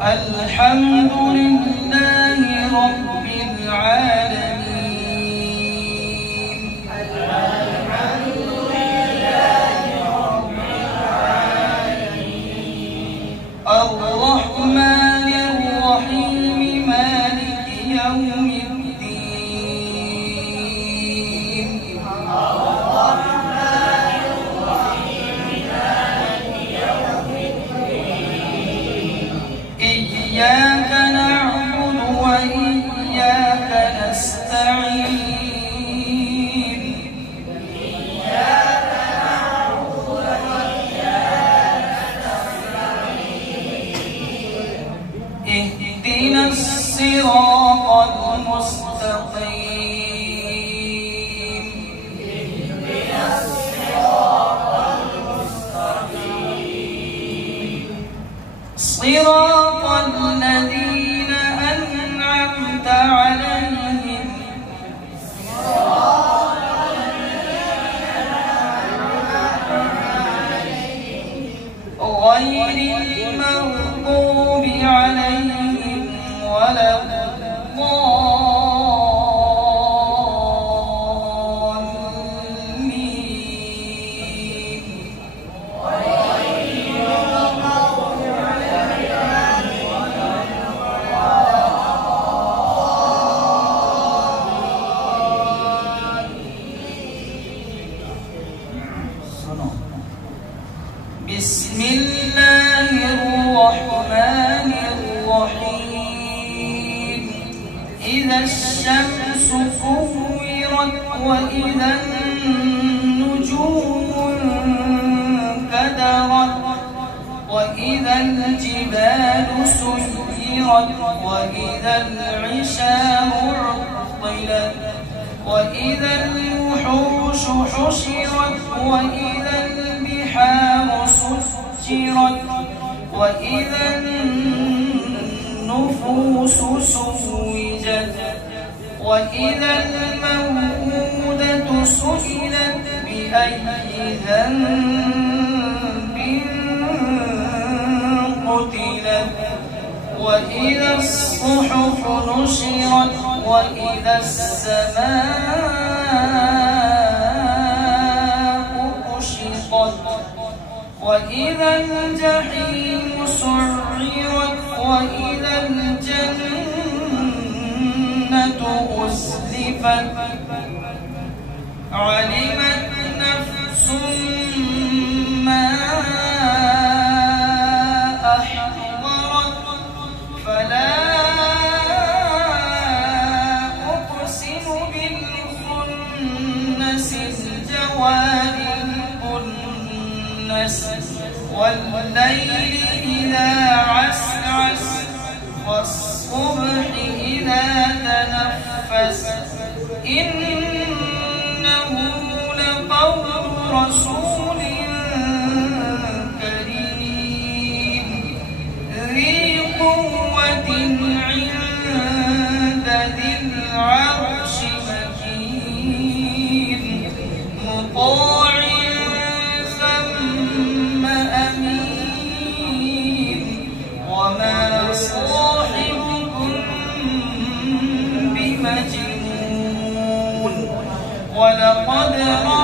الحمد لله رب العالمين. الحمد لله رب العالمين. الرحمن الرحيم مالك يوم الدين. الرحمن الرحيم مالك يوم الدين. إياك نعبد وإياك نستعين. إياك نعبد وإياك نستعين. اهدنا الصراط المستقيم. اهدنا الصراط المستقيم. صراط الذين أنعمت عليهم غير المغضوب عليهم ولا الضالين. بسم الله الرحمن الرحيم. إذا الشمس كورت وإذا النجوم انكدرت وإذا الجبال سيرت وإذا العشار عطلت وإذا الوحوش حشرت وإذا البحار سجرت وإذا النفوس زوجت وإذا الموءودة سئلت بأي ذنب قتلت وإذا الصحف نشرت وإذا السماء كشطت وإذا الجحيم سعرت وإذا الجنة أزلفت علمت نفس ما أحضرت فلا أقسم بالخنس الجوار الكنس والليل إذا عسعس والصبح إذا تنفس إنه لقول رسول كريم ذي قوة عند ذي العرش مكين مطاع ثم أمين وما صاحبكم بمجنون ولقد رأى